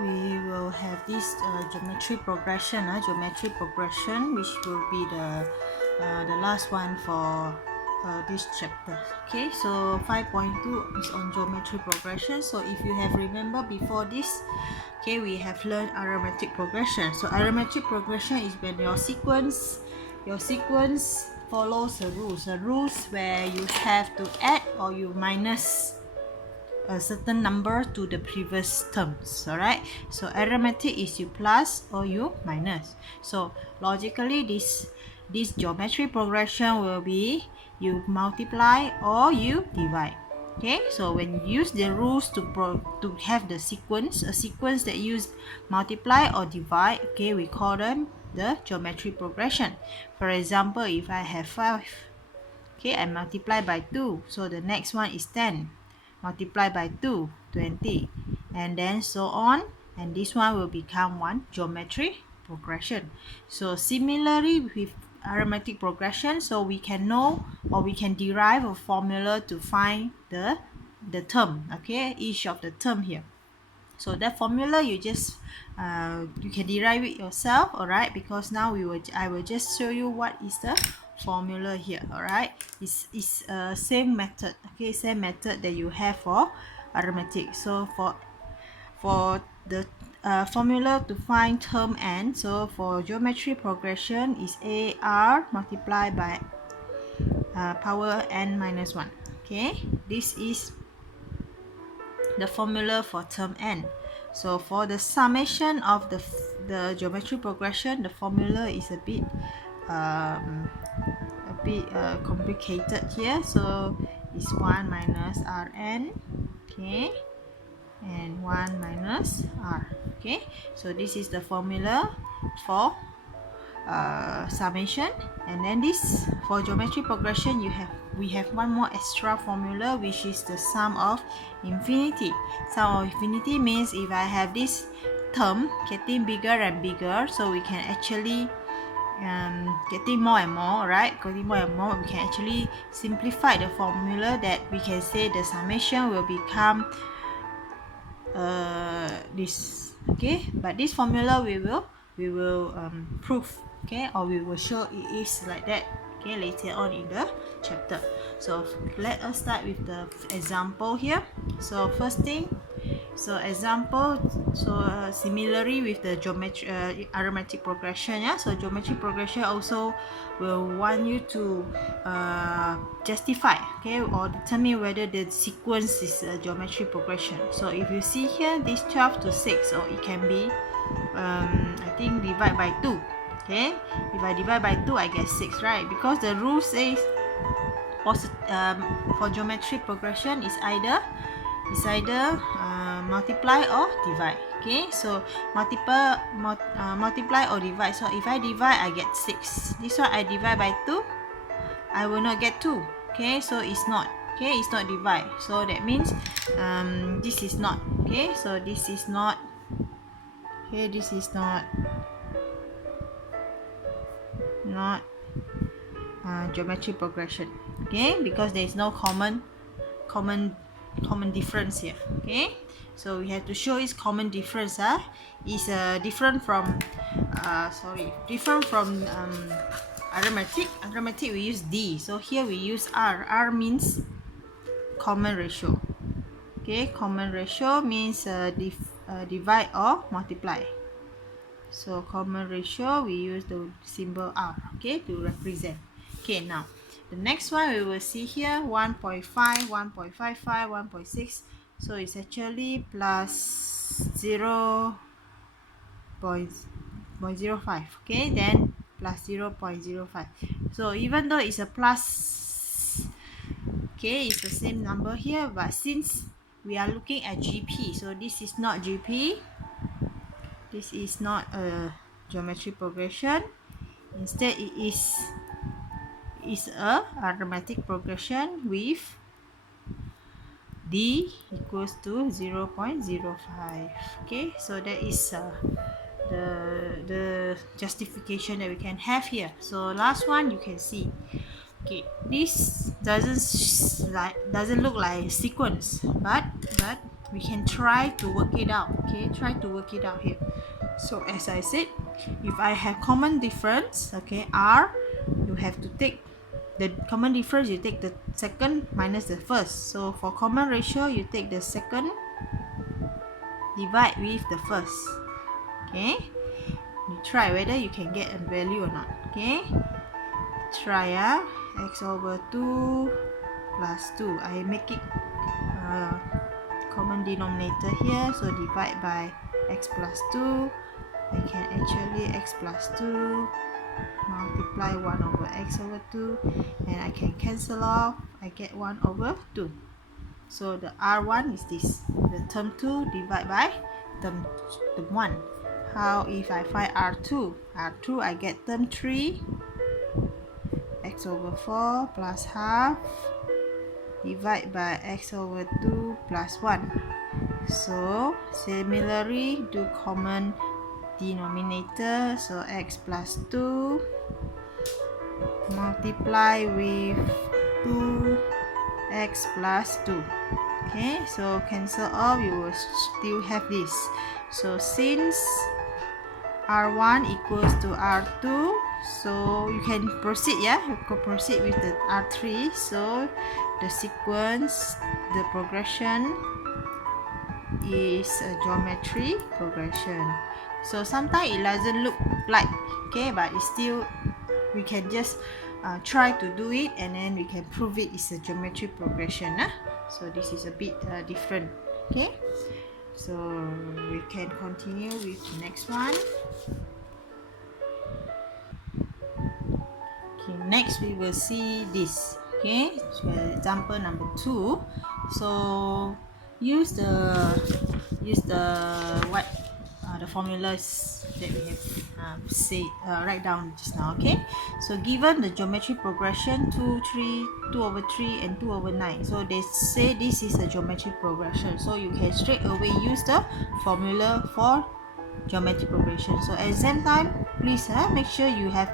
we will have this geometry progression, which will be the last one for this chapter. Okay, so 5.2 is on geometry progression. So if you have remember before this, okay, we have learned arithmetic progression. So arithmetic progression is when your sequence follows a rules where you have to add or you minus a certain number to the previous terms. All right, so arithmetic is you plus or you minus. So logically this geometry progression will be you multiply or you divide. Okay, so when you use the rules to have a sequence that use multiply or divide, okay, we call them the geometry progression. For example, if I have 5, okay, I multiply by 2, so the next one is 10, multiply by 2, 20, and then so on, and this one will become one geometry progression. So similarly with arithmetic progression, so we can know or we can derive a formula to find the term, okay, each of the term here. So that formula you just you can derive it yourself, all right, because now I will just show you what is the formula here. All right, it's same method, okay, same method that you have for arithmetic. So for the formula to find term n, so for geometry progression is AR multiplied by power n minus 1. Okay, this is the formula for term n. So for the summation of the geometry progression, the formula is a bit complicated here. So it's 1 minus Rn, okay, and 1 minus R. Okay, so this is the formula for summation. And then this for geometry progression we have one more extra formula, which is the sum of infinity. Sum of infinity means if I have this term getting bigger and bigger, so we can actually getting more and more, right? Getting more and more, we can actually simplify the formula that we can say the summation will become this. Okay, but this formula we will prove, okay, or we will show it is like that, okay, later on in the chapter. So let us start with the example here. So first thing, so example, so similarly with the geometry arithmetic progression, yeah, so geometry progression also will want you to justify, okay, or determine whether the sequence is a geometry progression. So if you see here this 12 to 6, so it can be I think divide by 2. Okay, if I divide by 2 I get 6, right? Because the rule says for geometry progression is either multiply or divide. Okay, so multiply or divide. So if I divide I get 6. This one I divide by 2, I will not get 2. Okay, so it's not, okay, it's not divide. So that means this is not, okay, so this is not, okay, this is not geometry progression, okay, because there is no common difference here. Okay, so we have to show its common difference. Is different from arithmetic we use D, so here we use R means common ratio. Okay, common ratio means divide or multiply. So common ratio we use the symbol R, okay, to represent. Okay, now the next one we will see here 1.5, 1.55, 1.6. So it's actually plus 0.05, okay, then plus 0.05. So even though it's a plus, okay, it's the same number here, but since we are looking at GP, so this is not GP, this is not a geometry progression. Instead it is a arithmetic progression with D equals to 0.05. Okay, so that is the justification that we can have here. So last one you can see, okay, this doesn't look like sequence, but we can try to work it out. Okay, try to work it out here. So as I said, if I have common difference, okay, R, you have to take the common difference, you take the second minus the first. So for common ratio, you take the second divide with the first. Okay, you try whether you can get a value or not. Okay, try x over 2 plus 2. I make it common denominator here, so divide by x plus 2. I can actually x plus 2 multiply 1 over x over 2, and I can cancel off. I get 1 over 2. So the R1 is this, the term 2 divide by term 1. How if I find R2? R2 I get term 3 x over 4 plus half divide by x over 2 plus 1. So similarly, do common denominator, so x plus 2 multiply with 2x plus 2. Okay, so cancel off, you will still have this. So since R1 equals to R2, so you can proceed, yeah, you can proceed with the R3. So the sequence, the progression is a geometry progression. So sometimes it doesn't look like, okay, but it's still, we can just try to do it, and then we can prove it is a geometry progression. So this is a bit different. Okay, so we can continue with the next one. Okay, next we will see this. Okay, so example number 2. So use the what the formulas that we have write down just now. Okay, so given the geometry progression 2 over 3 and 2 over 9, so they say this is a geometry progression, so you can straight away use the formula for geometry progression. So exam time, please make sure you have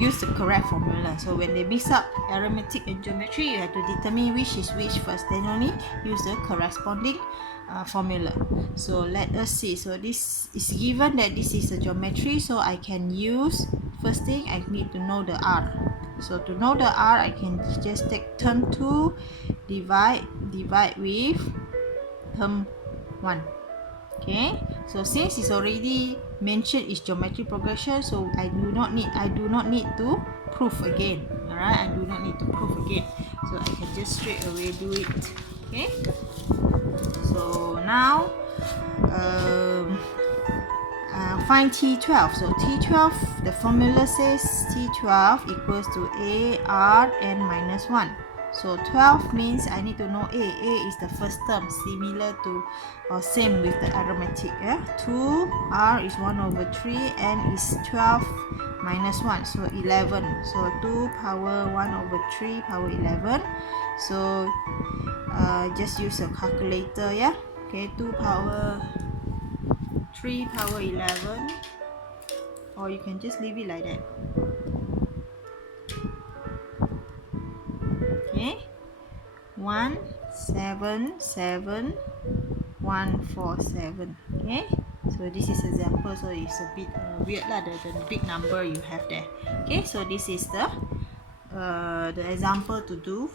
used the correct formula. So when they mix up arithmetic and geometry, you have to determine which is which first, then only use the corresponding formula. So let us see. So this is given that this is a geometry, so I can use, first thing I need to know the R. So to know the R, I can just take term 2 divide with term 1. Okay, so since it's already mentioned is geometry progression, so I do not need to prove again. Alright, I do not need to prove again, so I can just straight away do it. Okay, so now find T12. So T12, the formula says T12 equals to A, R, and minus 1. So 12 means I need to know A. A is the first term, similar to or same with the arithmetic. 2, R is 1 over 3, and is 12 minus 1, so 11. So 2 power 1 over 3 power 11. So just use a calculator, yeah. Okay, 2 power 3 power 11, or you can just leave it like that. Okay, 177,147. Okay, so this is example, so it's a bit weird lah, the big number you have there. Okay, so this is the example to do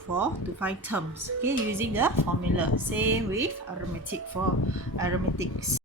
to find terms, okay, using the formula. Same with arithmetic, for arithmetics.